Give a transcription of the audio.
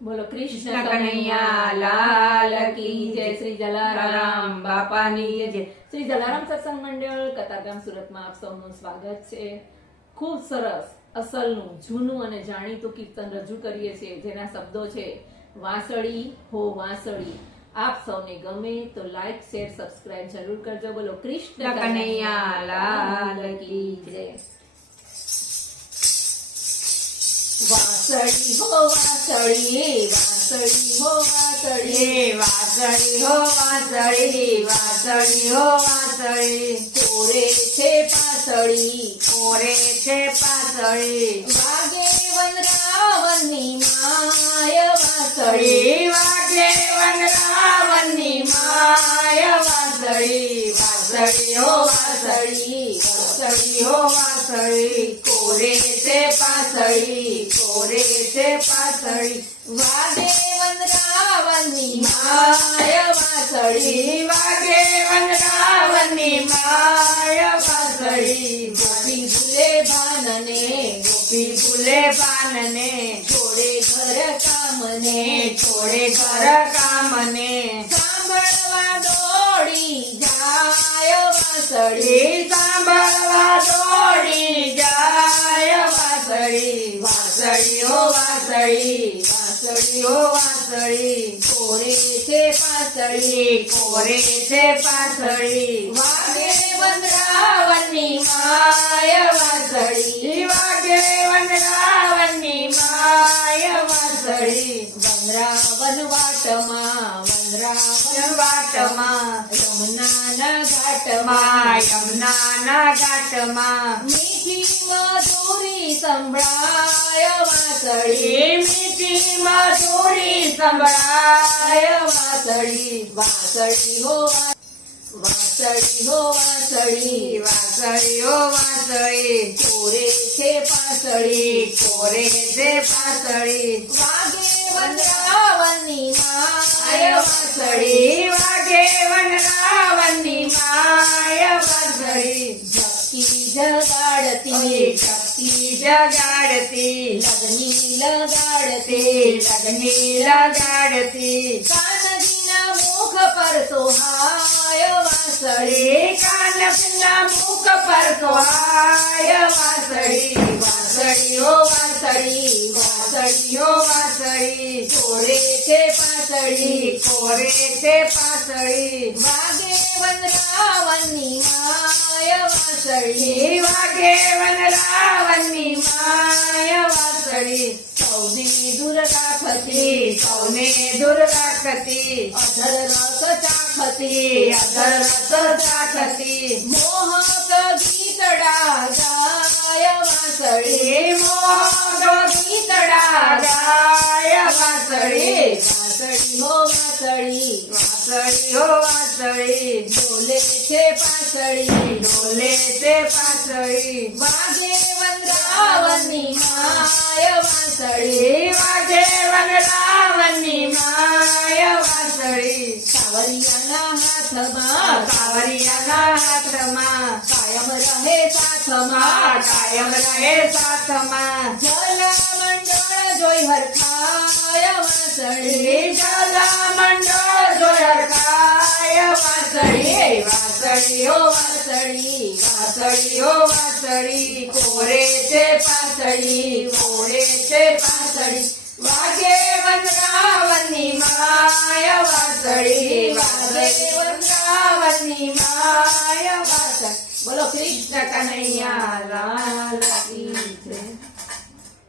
બોલો કૃષ્ણ કનૈયા લાલ કી જય. શ્રી જલારામ બાપાની જય. શ્રી જલારામ સત્સંગ મંડળ કતારગામ સુરતમાં આપ સૌનું સ્વાગત છે. ખૂબ સરસ અસલનું જૂનું અને જાણીતું કીર્તન રજૂ કરીએ છીએ, જેના શબ્દો છે વાંસળી હો વાંસળી. આપ સૌને ગમે તો લાઈક શેર સબસ્ક્રાઇબ જરૂર કરજો. બોલો કૃષ્ણ કનૈયા લાલ કી જય. વાંસળી હો વાંસળી, વાંસળી હો વાંસળી, વાંસળી હો વાંસળી, વાંસળી હો વાંસળી. કોરે છે પાસળી, કોરે છે પાસળી. વાગે વનરાવનની માય વાંસળી. વાગે વનરાવનની માય વાંસળી. વાંસળી હો વાંસળી, વાંસળી હો વાંસળી. કોરે છે પાસળી, કોરે છે પાસળી. વાગે વનરાવનની માય વાંસળી. વાગે વનરાવનની માય વાંસળી. ગોપી ભૂલે ભાનને, ગોપી ભૂલે પાનને, છોડે ઘર કામને, છોડે ઘર કામને. સાંભળવા દોડી જાય વાંસળી. સાંભળવા દોડી જાય વાંસળી. વાંસળી હો વાંસળી, વાંસળી હો વાંસળી. કોરે છે પાસળી, કોરે છે પાસળી. વાગે વનરાવનની માય વાંસળી. વાગે વનરાવનની માય વાંસળી. વનરાવન વાટમાં, વનરાવન વાટમાં, યમુનાના ઘાટમાં, યમુનાના ઘાટમાં. મીઠી મધુરી સંભળાય વાંસળી. મીઠી મધુરી સંભળાય વાંસળી. વાંસળી હો વાંસળી હો વાંસળી. વાંસળી હો વાંસળી. કોરે છે પાસળી, કોરે છે પાસળી. વાગે વનરાવનની માય વાંસળી. વાગે વનરાવનની માય વાંસળી. ઝપકી જગાડતી, શક્તિ જગાડતી, લગની લગાડતી, લગની લગાડતી. કાનજીના મુખ પર સોહાય વાંસળી. કાનના મુખ પર સોહાય વાંસળી. વાંસળી હો વાંસળી, વાંસળી હો વાંસળી. કોરે છે પાસળી, કોરે છે પાસળી. વાગે વનરાવનની માય વાંસળી. વાગે વનરાવનની માય વાંસળી. સૌને દૂર રાખતી, સૌને દૂર રાખતી, અધર રસ ચાખતી, અધર રસ ચાખતી. મોહક ગીતડા ગાય વાંસળી. મોગ ગીતડા ગાય વાંસળી. વાંસળી હો વાંસળી, વાંસળી હો વાંસળી. ડોલે છે પાસળી, ડોલે છે પાસળી. વાગે વનરાવનની માય વાંસળી. વાગે વનરાવનની માય વાંસળી. સાવરિયાના હાથમાં, સાવરિયાના હાથમાં, કાયમ રહે સાથમાં. કાયમ રહે સાથમાં. જલા મંડળ જોઈ હરખાય વાંસળી. જલા મંડળ જોય કાય વાંસળી. વાંસળી હો વાંસળી, વાંસળી હો વાંસળી. કોરે છે પાસળી, કોરે છે પાસળી. વાગે વનરાવનની માય વાંસળી. વાગે વનરાવનની માય વાંસળી. બોલો કૃષ્ણ કનૈયા લાલ